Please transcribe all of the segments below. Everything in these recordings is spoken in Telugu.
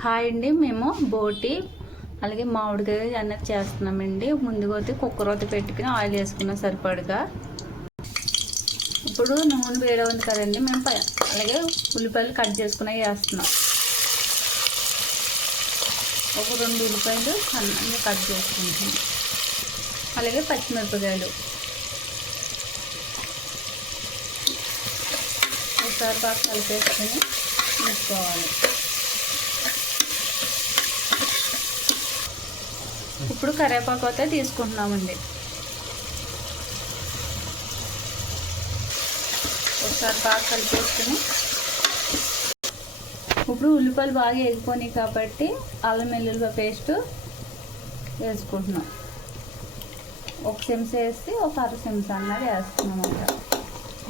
హాయ్ అండి. మేము బోటి అలాగే మామిడికాయ అన్నది చేస్తున్నామండి. ముందుగా అయితే కుక్కర్ వద్ద పెట్టుకుని ఆయిల్ వేసుకున్నాం సరిపడగా. ఇప్పుడు నూనె వేడి ఉంది కదండి, మేము అలాగే ఉల్లిపాయలు కట్ చేసుకుని వేస్తున్నాం. ఒక 2 ఉల్లిపాయలు సన్నగా కట్ చేసుకుంటాం. అలాగే పచ్చిమిరపకాయలు ఒకసారి బాగా కలిపేసుకొని తీసుకోవాలి. ఇప్పుడు కరివేపాకు అయితే తీసుకుంటున్నామండి. ఒకసారి బాగా కలిపేసుకుని ఇప్పుడు ఉల్లిపాయలు బాగా వేగిపోయినాయి కాబట్టి అల్లం వెల్లుల్లి పేస్ట్ వేసుకుంటున్నాం. 1 చెంచా వేసి ఒక 1/2 చెంచా అన్నది వేస్తున్నాం అన్నమాట.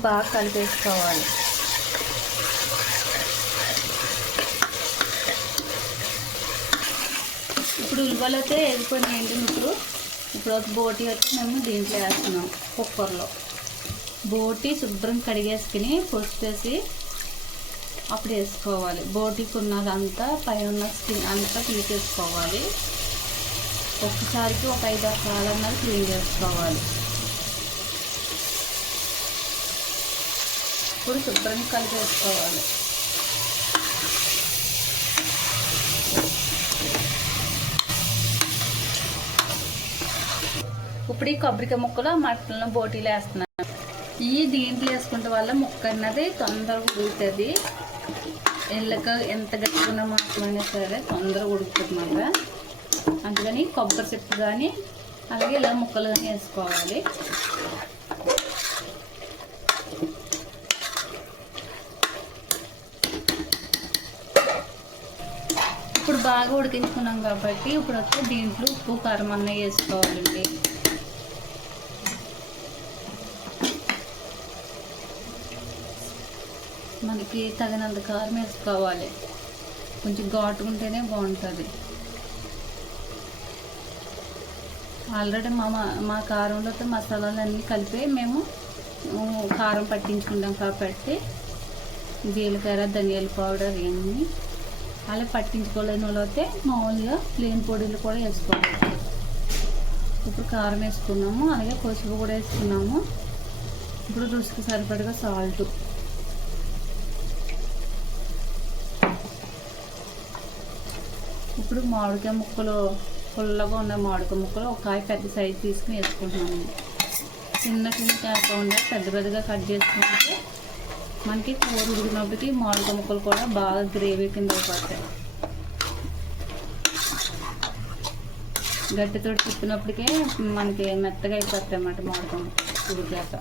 బాగా కలిపేసుకోవాలి. ఇప్పుడు ఉల్లిపాయలు అయితే వేగిపోయినాయండి. ఇప్పుడు బోటి వచ్చి మేము దీంట్లో వేస్తున్నాం. కుక్కర్లో బోటి శుభ్రం కడిగేసుకుని పొట్టేసి అప్పుడు వేసుకోవాలి. బోటికి ఉన్నదంతా పైన స్కిన్ అంతా తీసేసుకోవాలి. ఒక్కసారికి ఒక 5-6 సార్లు అన్నది క్లీన్ చేసుకోవాలి. ఇప్పుడు శుభ్రంగా కలిపేసుకోవాలి. ఇప్పుడు ఈ కొబ్బరికాయ ముక్కలు మటన్లో బోటీలు వేస్తున్నాను. దీంట్లో వేసుకుంటే వల్ల ముక్క అన్నది తొందరగా ఉడుకుతుంది. ఎంత గట్టిగా ఉన్న మాటలైనా సరే తొందరగా ఉడుకుతుంది అన్నమాట. అందుకని కొబ్బరి చెట్టు కానీ అలాగే ఇలా ముక్కలు కానీ వేసుకోవాలి. ఇప్పుడు బాగా ఉడికించుకున్నాం కాబట్టి ఇప్పుడు వచ్చి దీంట్లో ఉప్పు కారం అన్న వేసుకోవాలండి. మనకి తగినంత కారం వేసుకోవాలి. కొంచెం ఘాటు ఉంటేనే బాగుంటుంది. ఆల్రెడీ మా కారంలో మసాలాలన్నీ కలిపి మేము కారం పట్టించుకుంటాం కాబట్టి జీలకర్ర ధనియాల పౌడర్ ఇవన్నీ అలా పట్టించుకోలేని వాళ్ళు అయితే మామూలుగా ప్లేన్ పొడిలు కూడా వేసుకోవాలి. ఇప్పుడు కారం వేసుకున్నాము, అలాగే పసుపు కూడా వేసుకున్నాము. ఇప్పుడు రుచికి సరిపడగా సాల్ట్, ఇప్పుడు మామిడికాయ ముక్కలు పుల్లగా ఉన్న మామిడికాయ ముక్కలు ఒక కాయ పెద్ద సైజు తీసుకుని వేసుకుంటున్నాము. చిన్న కాకుండా పెద్దగా కట్ చేసుకుంటే మనకి కూర ఉడికినప్పటికీ మామిడికాయ ముక్కలు కూడా బాగా గ్రేవీ కింద అయిపోతాయి. గట్టితో తిప్పినప్పటికే మనకి మెత్తగా అయిపోతాయి అన్నమాట మామిడికాయ ముక్కలు ఉడికాక.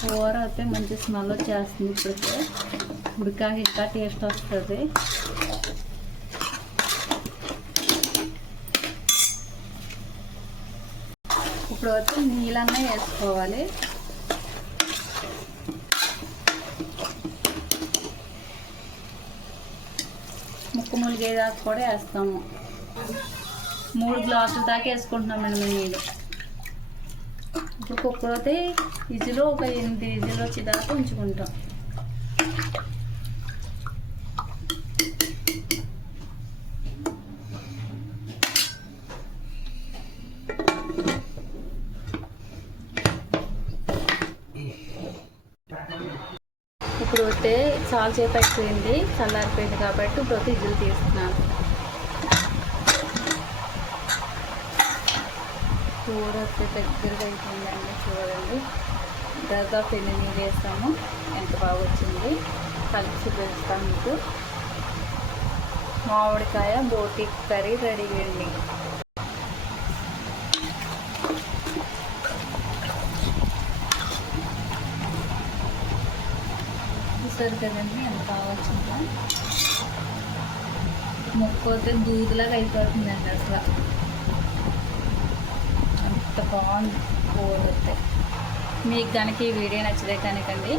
కూర అయితే మంచి స్మెల్ వచ్చేస్తుంది. ఇప్పటికే ఉడికాక ఇంకా టేస్ట్ వస్తుంది. ఇప్పుడు వచ్చి నీళ్ళన్నా వేసుకోవాలి. ముక్కు ములిగేదాకా కూడా వేస్తాము. 3 గ్లాసుల దాకా వేసుకుంటున్నామండి మేము నీళ్ళు. ఇప్పుడు కుక్కర్ అయితే విజిల్ ఒక 8 విజిల్ వచ్చేదాకా ఉంచుకుంటాం. ఇప్పుడు అయితే చాలా సేపు అయిపోయింది, చల్లారిపోయింది కాబట్టి ఇప్పుడు అయితే విజిల్ తీస్తున్నాను. కూర అయితే దగ్గరగా అయిపోయిందండి. చూడండి, దాదాపు ఎన్ని నీళ్ళు వేస్తాము, ఎంత బాగా వచ్చింది. కలిపి చూపిస్తాను మీకు. మామిడికాయ బోటి కర్రీ రెడీ అండి. చూస్తారు కదండి ఎంత బాగా వచ్చిందో. ముక్క అయితే దూదులాగా అయిపోతుందండి. అసలు అంత బాగుంది కూర అయితే. మీకు కనుక ఈ వీడియో నచ్చితే కనుకండి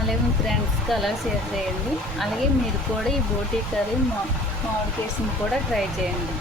అలాగే మీ ఫ్రెండ్స్కి అలా షేర్ చేయండి. అలాగే మీరు కూడా ఈ బోటి కర్రీ మామిడికాయని కూడా ట్రై చేయండి.